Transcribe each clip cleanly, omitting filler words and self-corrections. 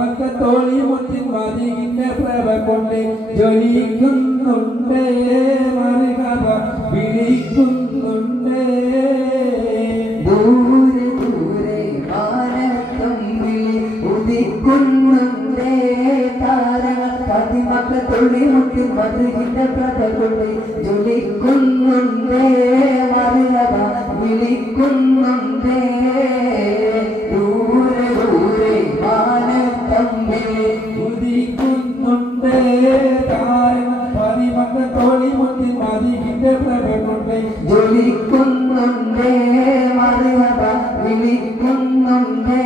പതിമക്കത്തോളി മുത്തിൻ മതിന്റെ പ്രഭ കൊണ്ട് ജ്വലിക്കുന്നുണ്ടേ മറികഥ വിളിക്കുന്നുണ്ടേ ദൂരെ ദൂരെ വാനത്തുമ്പിൽ ഉദിക്കുന്നുണ്ടേ താരങ്ങൾ പതിമക്കത്തോളി മുത്തിൻ മതിന്റെ പ്രഭ കൊണ്ട് ജ്വലിക്കുന്നുണ്ടേ മറികഥ വിളിക്കുന്നുണ്ടേ ദൂരെ ദൂരെ വാനത്തുമ്പിൽ ഉദിക്കുന്നുണ്ടേ താരങ്ങൾ പതിമക്കത്തോളി മുത്തിൻ മതിന്റെ പ്രഭ കൊണ്ട് ജ്വലിക്കുന്നുണ്ടേ മറികഥ വിളിക്കുന്നുണ്ടേ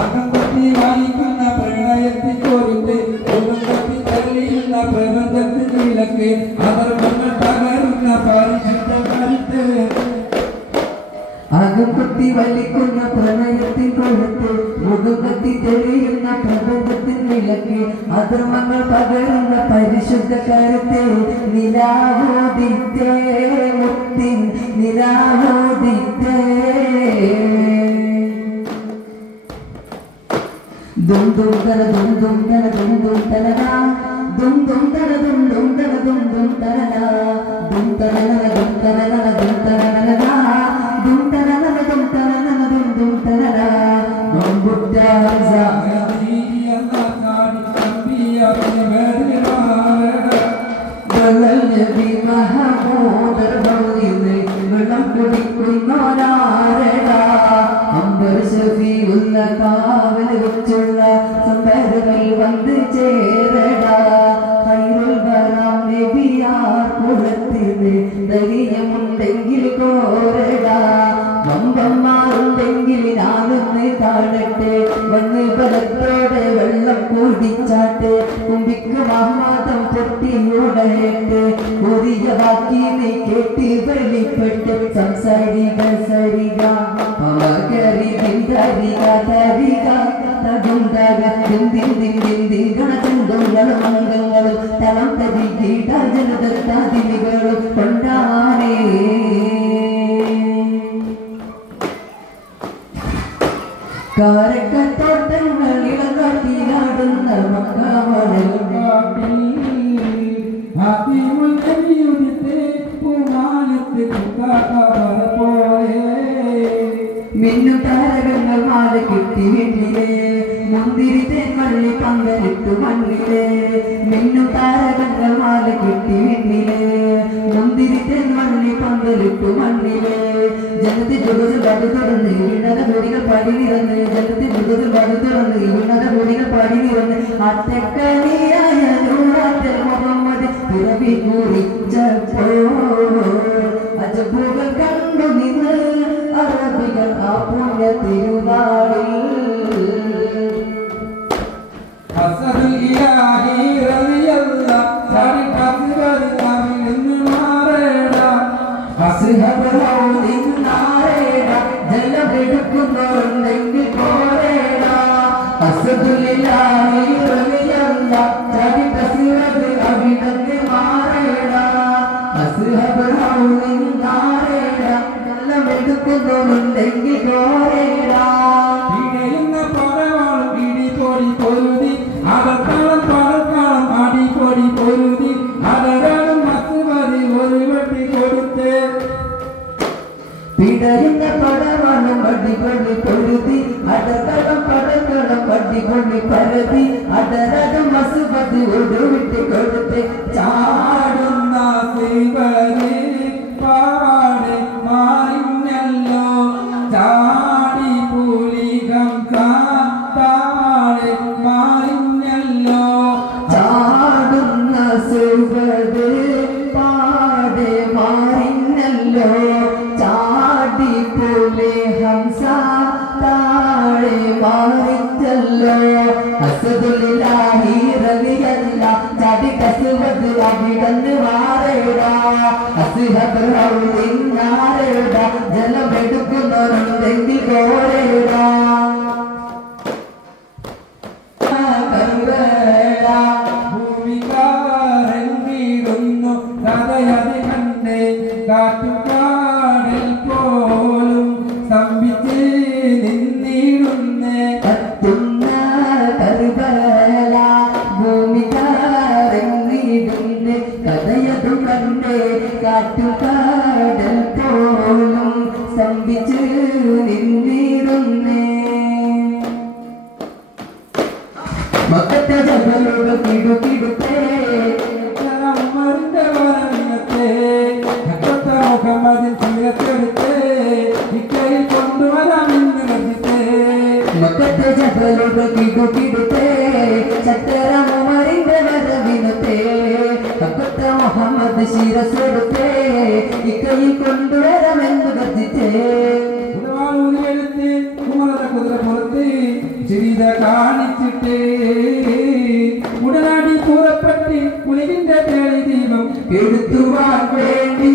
അകമ്പത്തി വായിക്കുന്ന പ്രണയത്തിൽ കോരുണ്ട് കുടുംബത്തിൽ തെളിയുന്ന പ്രപഞ്ചത്തിൽ വിളക്ക് അധർമ്മങ്ങൾ പകരുന്ന പരിശുദ്ധ കരുത്ത് അകമ്പത്തി വലിക്കുന്ന പ്രണയത്തിൽ കൊഴുത്ത് മുഖത്തി തെളിയുന്ന പ്രപഞ്ചത്തിൽ വിളക്ക് അധർമ്മങ്ങൾ പകരുന്ന പരിശുദ്ധ കരുത്ത് നിലാവോദിത്തേ മുത്തിൻ നിലാവോദിത്തേ ദും ദും തന ദും ദും തന ദും ദും തനന ദും ദും തന ദും ദും തന ദും ദും തനന ദും തനന ദും തനന ദും തനന ദും തനന ദും തനന ദും ദും തനന മംബുദ്ദാസ നബി മഹമൂദർ ബൗദിനെ വെള്ളം കുടിക്കുന്നോരാരടാ അംബർ ശഫീഉല്ല കാവൽ വെച്ചുള്ള സമ്പരകൾ വന്ന് ചേരടാ ഖൈറുൽ ബറാം നബിയാർ കുലത്തിന് ധൈര്യമുണ്ടെങ്കിൽ കോരടാ വമ്പന്മാരുണ്ടെങ്കിൽ ഞാനൊന്ന് കാണട്ടെ വന്ന് ബലത്തോടെ വെള്ളം കുടിച്ചാട്ടെ കുമ്പിക്ക് മഹ്മാദം പൊട്ടിയുടയട്ടെ ഒരിയ വാക്കി നീ കേട്ടി വെളിപ്പെട്ട് സംസാരിക സരിക അവകരി ദിന്തരിക തരിക തകുന്തക ദിന്ദിൻ ദിന്ദിൻ ദിഗണചന്ദങ്ങളും അംഗങ്ങളും തലം തരി കീടജനദത്താദിനികളും കൊണ്ടാനേ കാരക്കത്തോട്ടങ്ങൾ ഇളകാട്ടിലാടുന്ന മക്കാമണൽ കാട്ടിൽ ഹാത്തിമുൽ നബിയുദിത്തെ പൂമാനത്ത് കുക്കാക്കവർ പോലെ മിന്നു താരകങ്ങൾ മാല കിട്ടി വീട്ടിലെ മുന്തിരി തേൻവള്ളി പന്തലിട്ടു മണ്ണിലെ മിന്നു താരകങ്ങൾ മാല കിട്ടി വീട്ടിലെ മുന്തിരി തേൻവള്ളി പന്തലിട്ടു മണ്ണിലെ ജനത്തിൽ ജുഗസിൽ വടു തുറന്ന് വീണത മുടികൾ പടി നിറന്ന് ജനത്തിൽ ജുഗസിൽ വടു തുറന്ന് വീണത മുടികൾ പടി നിറന്ന് അത്തക്കനിയായ നൂറാറ്റൽ മുഹമ്മദ് പിറവി കുറിച്ചപ്പോ അജബുകൾ കണ്ടു നിന്ന് അറബികൾ ആ പുണ്യ തിരുനാളിൽ ഹസനുൽ ഇലാഹി റളിയല്ലാഹു ചാടി കസിറൽ നിന്ന് മാറേടാ അസ്ഹബഹു നിന്നാരേടാ ജലമെടുക്കുന്നവരുണ്ടെങ്കിൽ പോരേടാ അസ്ഹബുൽ ഇലാഹി റളിയല്ലാഹു ചാടി കസിറൽ അവിടന്ന് മാറേടാ അസ്ഹബഹു നിന്നാരേടാ ജലമെടുക്കുന്നവരുണ്ടെങ്കിൽ പോരേടാ ഇടയുന്ന പരവാളും ഇടി പൊടി പൊരുതി അകത്തളം പറക്കണം അടി പൊടി പൊരുതി അതരാളും മസുമതി ഒരു വെട്ടി കൊടുത്ത് പിടയുന്ന പടവണം അടിപൊളി പൊരുതി അടതളം പടത്തളം അടിപൊളി പരതി അടരകം മസുപതി ഒടുവിട്ട് കൊടുത്ത് ചാടുന്ന ശിവനെ പാവാടെ മാറിഞ്ഞല്ലോ ചാടി പുലികം താവാടെ മാറിഞ്ഞല്ലോ ചാടുന്ന സുഖത് പാടെ മാറിഞ്ഞല്ലോ ചാടി പോലെ ഹംസ താഴെ മാറിച്ചല്ലോ അസദുലില്ലാഹി റളിയല്ലാഹു ചാടി കസുവത് അവിടന്ന് മാറേടാ അസ്ഹബഹു നിന്നാരേടാ ജലമെടുക്കുന്നവരുണ്ടെങ്കിൽ കോരേടാ ഭൂമികാരങ്ങിടുന്നു കഥയതി കണ്ടേ കാറ്റുകാടിൽ പോലും സ്തംഭിച്ച് നിന്നിടുന്നു മക്കത്തെ ജബലുകൾ കിടുകിടുത്തേ ചത്തരമുമറിന്റെ വരവിനത്തെ മക്കത്തെ മുഹമ്മദ് ശിരസെടുത്തേ ഇക്കയിൽ കൊണ്ടുവരമെന്ന് ഗർജിച്ചേ എടുത്ത് കുമരത കുതിര പുറത്ത് ചിരിത കാണിച്ചിട്ടേ ഉടനടി പുറപ്പെട്ട് കുളിരിന്റെ തേളി ദീപം എടുത്തുവാൻ വേണ്ടി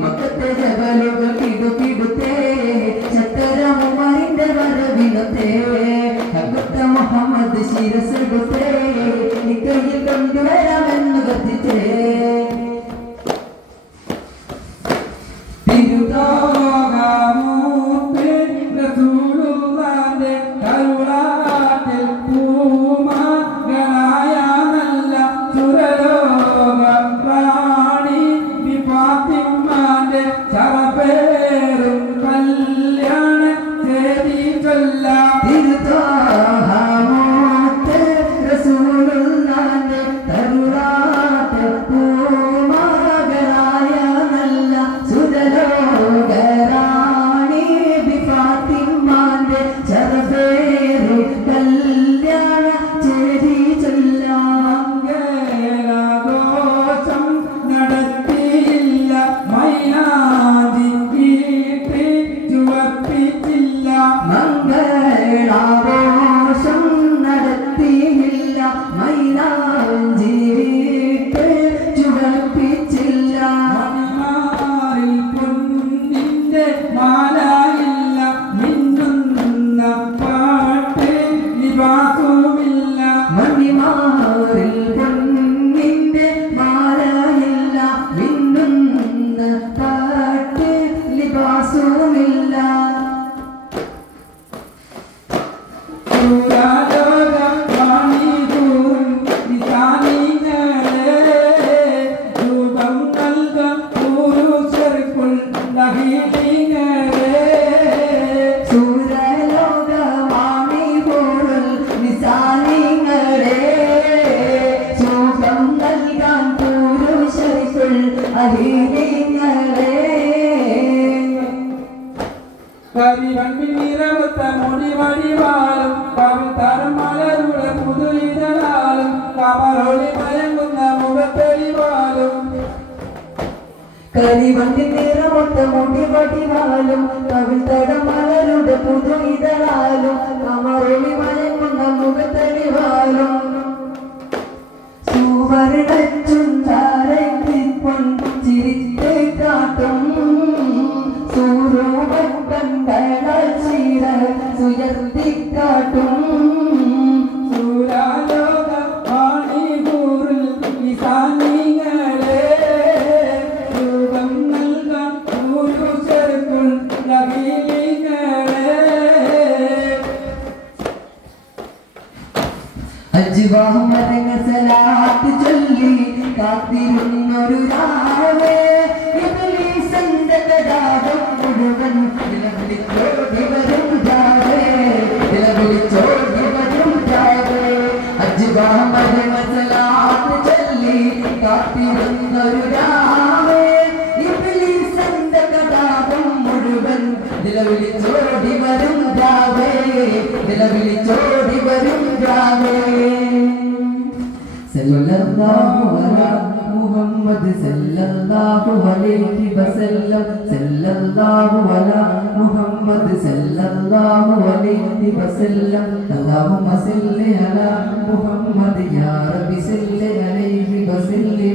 മക്കത്തെ ജബലുകൾ കിടുകിടുത്തേ ചത്തരമുമറിന്റെ വരവിനത്തെ മക്കത്തെ മുഹമ്മദ് ശിരസെടുത്തേ ഇക്കയിൽ കൊണ്ടുവരമെന്ന് ഗർജിച്ചേ തിരുലോകമൂത്ത് റസൂലുള്ളാന്റെ കരുളാറ്റിൽ പൂമകളായ നല്ല സുരലോക റാണി ഫാത്തിമാന്റെ ചറപേറും കല്യാണ ചേരി ചൊല്ലാം തിരുത്താമൂത്ത് റസൂലുള്ളാന്റെ കരുളാറ്റിൽ പൂമകളായ നല്ല സുരലോകറാണി ഫാത്തിമാന്റെ ചറപേറും കല്യാണ ചേരി ചൊല്ലാം ദോഷം നടത്തിയില്ല മൈനാജി വീട്ട് ചുവപ്പിച്ചില്ല മംഗളാഘോഷം നടത്തിയില്ല മൈനാഞ്ചിട്ട് ചുവപ്പിച്ചില്ല മണിമാറിൽ പൊന്നിന്റെ മാലയില്ല മിന്നുന്ന പാട്ട് ലിബാസുമില്ല മണിമാറിൽ പൊന്നിന്റെ മാലയില്ല മിന്നുന്ന പാട്ട് ലിബാസുമില്ല സൂര്യലോകമാണി പോൽ നിസാനിങ്ങളെ സുഖം നൽകാൻ പുരുഷർക്കുൾ അഹിലിങ്ങളെ നിറവത്ത മുടി വടിവാളും കവിതരം മലരുടെ പുതുയിതളാലും കമറൊളി മയങ്ങുന്ന മുഖത്തെളിവാലും കരിവണ്ടി നിറമൊത്ത മുടി വടിവാലും കവിതടം മലരുടെ പുതു ഇതളാലും കമറൊളി മയങ്ങുന്ന മുഖത്തെളിവാലും സുവർണച്ചുണ്ടാരത്തിപ്പൊൻ ചിരിത്തെ കാട്ടും സൂരോപണ്ടള ചീര സുയർത്തിക്കാട്ടും സൂരാലോക വാണികൂറിൽ നിസാനിങ്ങളെ രൂപം നൽകാൻ പുരുഷർക്കുൾ ലഹീലിങ്ങളെ അജ്വാമരങ്ങ സലാത്ത് ചൊല്ലി കാത്തിരുന്നൊരു രാവേ ഇബ്ലീസിന്റെ തടാകം മുഴുവൻ നിലവിളിച്ചോടി വരും രാവേ നിലവിളിച്ചോടി വരും രാവേ അജ്വാമരങ്ങ സലാത്ത് ചൊല്ലി കാത്തിരുന്നൊരു രാവേ ഇബ്ലീസിന്റെ തടാകം മുഴുവൻ നിലവിളിച്ചോടി വരും രാവേ നിലവിളിച്ചോടി വരും രാവേ സല്ലല്ലാഹു അലാ മുഹമ്മദ് സല്ലല്ലാഹു അലൈഹി വസല്ലം സല്ലല്ലാഹു അലാ മുഹമ്മദ് സല്ലല്ലാഹു അലൈഹി വസല്ലം അല്ലാഹുമ്മ സല്ലി അലാ മുഹമ്മദ് യാ റബ്ബി സല്ലി അലൈഹി വസല്ലം